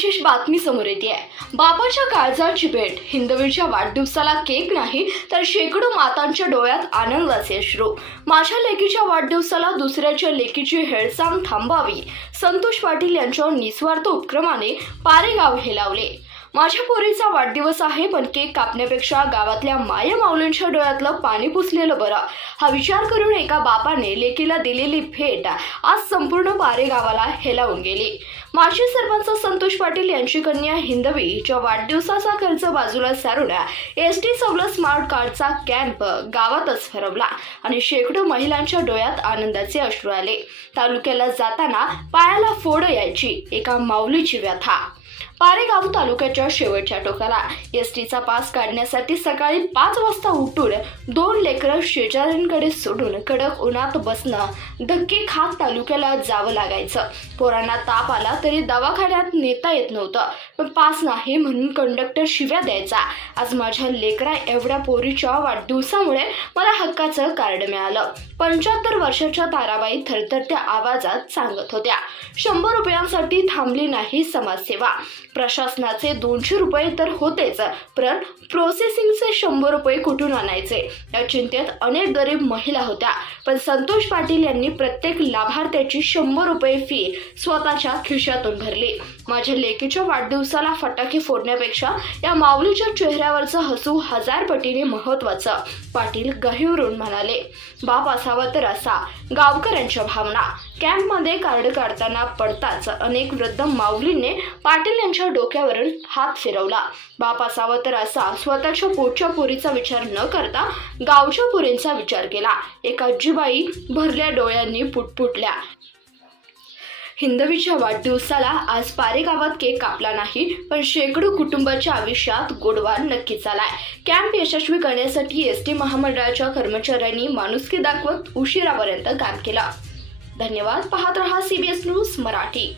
विशेष बातमी समोर येते आहे। बाबाच्या काळजाची भेट, हिंदवीच्या वाढदिवसाला केक नाही तर शेकडो मातांच्या डोळ्यात आनंदाचे अश्रू। माझ्या लेकीच्या वाढदिवसाला दुसऱ्याच्या लेकीची हेळसांड थांबावी, संतोष पाटील यांच्या निस्वार्थ उपक्रमाने पारेगाव हेलावले। माझ्या पोरीचा वाढदिवस आहे, पण केक कापण्यापेक्षा गावातल्या माया माऊलींच्या डोळ्यातलं पाणी पुसलेलं बरं, हा विचार करून एका बापाने लेकीला दिलेली भेट आज संपूर्ण पारेगावाला हेलावून गेली। माजी सरपंच संतोष पाटील यांची कन्या हिंदवीच्या वाढदिवसाचा खर्च बाजूला सारून एसटी सवलत स्मार्ट कार्डचा कॅम्प गावातच भरवला आणि शेकडो महिलांच्या डोळ्यात आनंदाचे अश्रू आले। तालुक्याला जाताना पायाला फोड यायची एका माऊलीची व्यथा। पारेगाव तालुक्याच्या शेवटच्या टोकाला एसटीचा पास काढण्यासाठी सकाळी 5 वाजता उठून 2 लेकरं शेजाऱ्यांकडे सोडून कडक उन्हात बसणं धक्के खात तालुक्याला जावं लागायचं। पोरांना ताप आला तरी दवाखान्यात नेता येत नव्हतं, पण पास नाही म्हणून कंडक्टर शिव्या द्यायचा। आज माझ्या लेकरा एवढ्या पोरीच्या वाढदिवसामुळे मला हक्काचं कार्ड मिळालं। 75 वर्षाच्या ताराबाई थरथरत्या आवाजात सांगत होत्या, 100 रुपयांसाठी थांबली नाही समाजसेवा। प्रशासनाचे 200 रुपये तर होतेच, पण प्रोसेसिंगचे 100 रुपये कुठून आणायचे या चिंतेत अनेक गरीब महिला होत्या। पण संतोष पाटील यांनी प्रत्येक लाभार्थ्याची 100 रुपये फी स्वतःच्या खिशातून भरली। माझ्या लेकीच्या वाढदिवसाला फटाके फोडण्यापेक्षा या माऊलीच्या चेहऱ्यावरचं हसू 1000 पटीने महत्वाचं, पाटील गहिवरून म्हणाले। बाप असावा तर असा, गावकऱ्यांच्या भावना। कॅम्पमध्ये कार्ड काढताना पडताच अनेक वृद्ध माऊलींनी पाटील यांच्या डोक्यावरून हात फिरवला। बाप असावा तर असा, स्वतःच्या पोटच्या पोरीचा विचार न करता गावच्या पोरींचा विचार केला। एक आजीबाई भरल्या डोळ्यांनी पुटपुटल्या। हिंदवीच्या वाढदिवसाला आज पारेगावात केक कापला नाही, पण शेकडो कुटुंबाच्या आयुष्यात गोडवा नक्कीच आलाय। कॅम्प यशस्वी करण्यासाठी एसटी महामंडळाच्या कर्मचाऱ्यांनी माणुसकी दाखवत उशिरापर्यंत काम केलं। धन्यवाद। पाहत रहा CBS न्यूज मराठी।